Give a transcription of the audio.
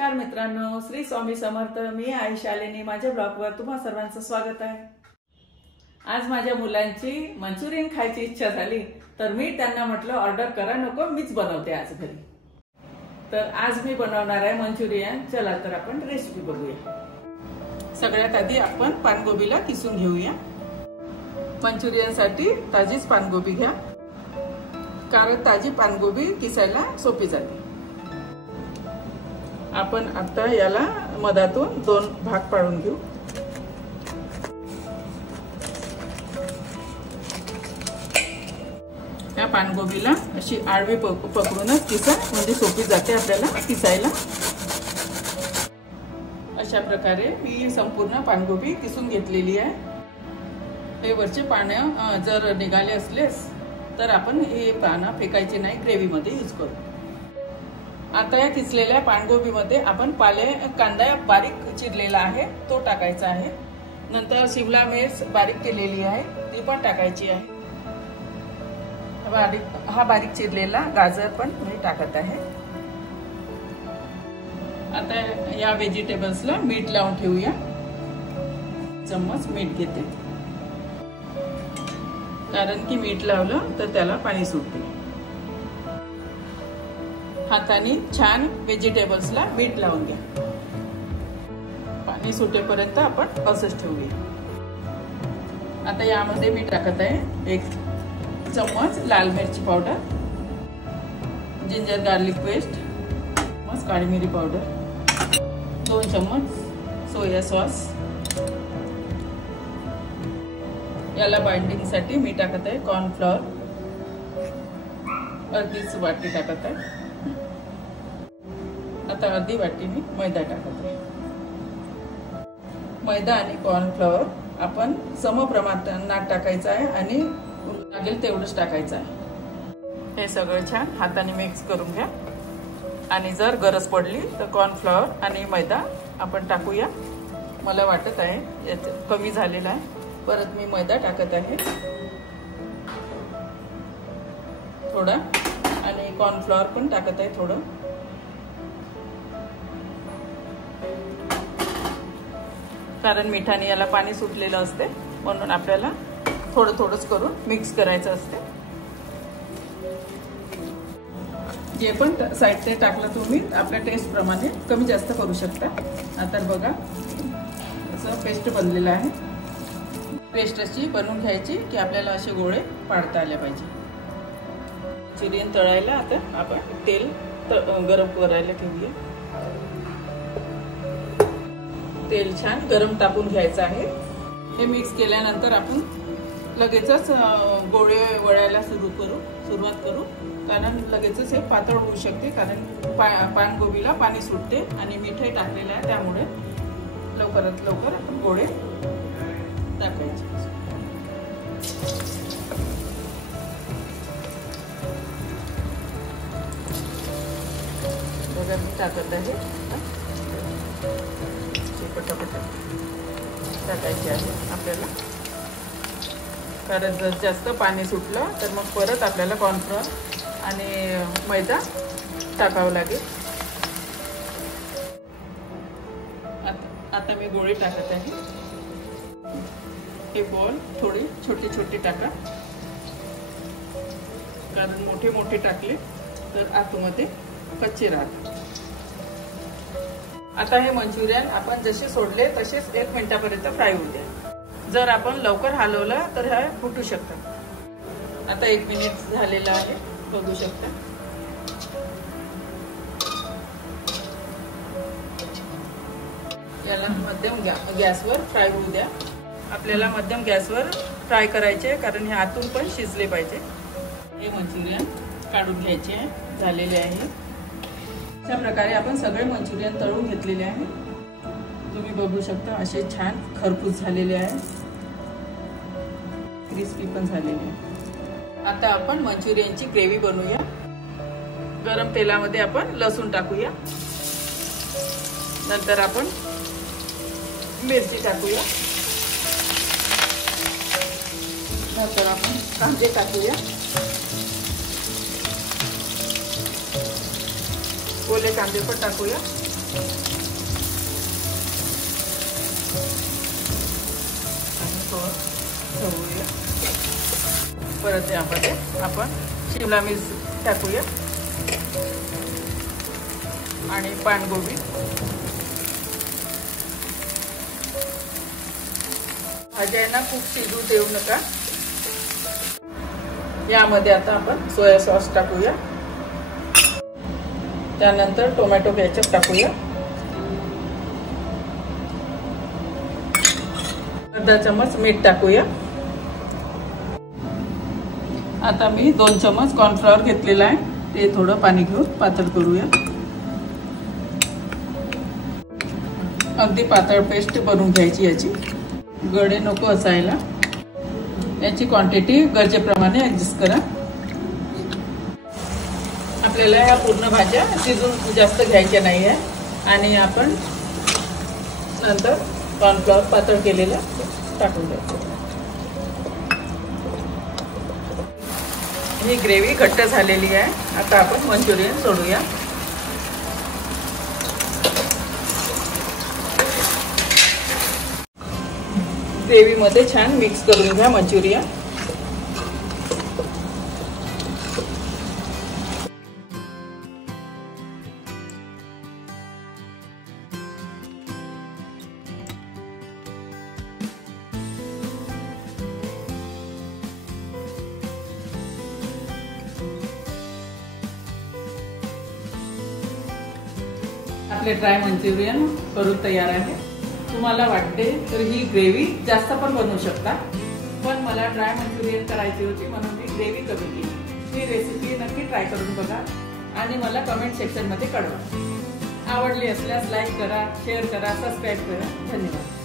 नमस्कार मित्रांनो, श्री स्वामी समर्थ. मी आई शालिनी. माझ्या ब्लॉगवर तुम्हा सर्वांचं स्वागत आहे. आज माझ्या मुलांची मंचुरियन खायची इच्छा झाली तर मी त्यांना म्हटलं ऑर्डर करा, नको मीच बनवते आज घरी. तर आज मी बनवणार आहे मंचुरियन. चला तर आपण रेसिपी बघूया. सगळ्यात आधी आपण पानगोबीला किसून घेऊया. मंचुरियनसाठी ताजीच पानगोबी घ्या, कारण ताजी पानगोबी किसायला सोपी जाते. आपण आता याला मधातून 2 भाग पाडून घेऊ. या पानगोबीला अशी आडवी पकडूनच किसा, म्हणजे सोपी जाते आपल्याला किसायला. अशा प्रकारे मी संपूर्ण पानगोबी किसून घेतलेली आहे. हे वरचे पानं जर निघाले असलेस तर आपण हे पानं फेकायचे नाही, ग्रेव्हीमध्ये यूज करू. आता या किसलेल्या पानगोबीमध्ये आपण कांदा बारीक चिरलेला आहे तो टाकायचा आहे. नंतर शिमला मिर्च बारीक केलेली आहे ती पण टाकायची आहे. हा बारीक चिरलेला गाजर पण मी टाकत आहे. आता या व्हेजिटेबल्सला मीठ लावून ठेवूया. चम्मच मीठ घेते, कारण की मीठ लावलं तर त्याला पाणी सुटते. हाताने छान व्हेजिटेबल्सला मीठ लावून घ्या. पाणी सुटेपर्यंत आपण असंच ठेवूया. आता यामध्ये मी टाकत आहे 1 चम्मच लाल मिरची पावडर, जिंजर गार्लिक पेस्ट, चम्मच काळी मिरी पावडर, 2 चम्मच सोया सॉस. याला बाइंडिंगसाठी मी टाकत आहे कॉर्नफ्लॉवर, अर्धीच वाटी टाकत आहे. आता अर्धी वाटी मी मैदा टाकत आहे. मैदा आणि कॉर्नफ्लॉवर आपण समप्रमाणात टाकायचं आहे आणि लागेल तेवढंच टाकायचं आहे. हे सगळं छान हाताने मिक्स करून घ्या. आणि जर गरज पडली तर कॉर्नफ्लॉवर आणि मैदा आपण टाकूया. मला वाटत आहे याचं कमी झालेलं आहे, परत मी मैदा टाकत आहे थोडा, आणि कॉर्नफ्लॉवर पण टाकत आहे थोडं. कारण मिठाने याला पाणी सुटलेलं असते, म्हणून आपल्याला थोडं थोडंच करून मिक्स करायचं असते. जे पण साहित्य टाकलं तुम्ही आपल्या टेस्ट प्रमाणे कमी जास्त करू शकता. आता बघा असं पेस्ट बनलेलं आहे. पेस्ट अशी बनवून घ्यायची की आपल्याला असे गोळे पाडता आले पाहिजे. मंचुरियन तळायला आता आपण तेल गरम करायला ठेवूया. तेल छान गरम तापून घ्यायचं आहे. हे मिक्स केल्यानंतर आपण लगेचच गोळे वळायला सुरुवात करू, कारण लगेचच हे पातळ होऊ शकते, कारण पानगोबीला पाणी सुटते आणि मीठही टाकलेलं आहे, त्यामुळे लवकरात लवकर आपण गोळे टाकायचे. बघा मी टाकत आहे. पटापट टाकायचे आहे आपल्याला, कारण जर जास्त पाणी सुटलं तर मग परत आपल्याला कॉर्नफ्लॉवर आणि मैदा टाकावं लागेल. आता मी गोळी टाकत आहे. हे बॉल थोडे छोटे छोटे टाका, कारण मोठे मोठे टाकले तर आतमध्ये कच्चे राहतात. आता हे मंचुरियन आपण जसे सोडले तसेच 1 मिनिटापर्यंत फ्राय होऊ द्या. जर आपण लवकर हलवलं तर हे फुटू शकतात. आता 1 मिनिट झालेलं आहे, बघू शकता. याला मध्यम गॅसवर फ्राय होऊ द्या. आपल्याला मध्यम गॅसवर फ्राय करायचे, कारण हे आतून पण शिजले पाहिजे. हे मंचुरियन काढून घ्यायचे आहे, झालेले आहे. अशा प्रकारे आपण सगळे मंचुरियन तळून घेतलेले आहे. तुम्ही बघू शकता असे छान खरपूस झालेले आहे, क्रिस्पी पण झालेले आहे. आता आपण मंचुरियनची ग्रेव्ही बनवूया. गरम तेलामध्ये आपण लसूण टाकूया. नंतर आपण मिरची टाकूया. नंतर आपण कांदे टाकूया. ओले कांदे पण टाकूया. परत यामध्ये आपण शिमला मिर्च टाकूया आणि पानगोबी. भाज्यांना खूप शिजू देऊ नका. यामध्ये आता आपण सोया सॉस टाकूया. त्यानंतर टोमॅटो केचप टाकूया. अर्धा चमच मीठ टाकूया. आता मी 2 चमच कॉर्नफ्लॉवर घेतलेला आहे. ते थोडं पाणी घेऊन पातळ करूया. अगदी पातळ पेस्ट बनवून घ्यायची याची. गडे नको असायला. याची क्वांटिटी गरजेप्रमाणे ऍडजस्ट करा. आपल्याला या पूर्ण भाज्या शिजून जास्त घ्यायच्या नाही आहे आणि आपण नंतर कॉर्नफ्लॉवर पातळ केलेला टाकून द्यायचं. ही ग्रेव्ही घट्ट झालेली आहे. आता आपण मंचुरियन सोडूया. ग्रेव्हीमध्ये छान मिक्स करून घ्या मंचुरियन. आपले ड्राय मंचुरियन करून तयार आहे. तुम्हाला वाटते तर ही ग्रेव्ही जास्त पण बनवू शकता, पण मला ड्राय मंचुरियन करायची होती म्हणून मी ग्रेव्ही कमी केली. ही रेसिपी नक्की ट्राय करून बघा आणि मला कमेंट सेक्शनमध्ये कळवा. आवडली असल्यास लाईक करा, शेअर करा, सबस्क्राईब करा. धन्यवाद.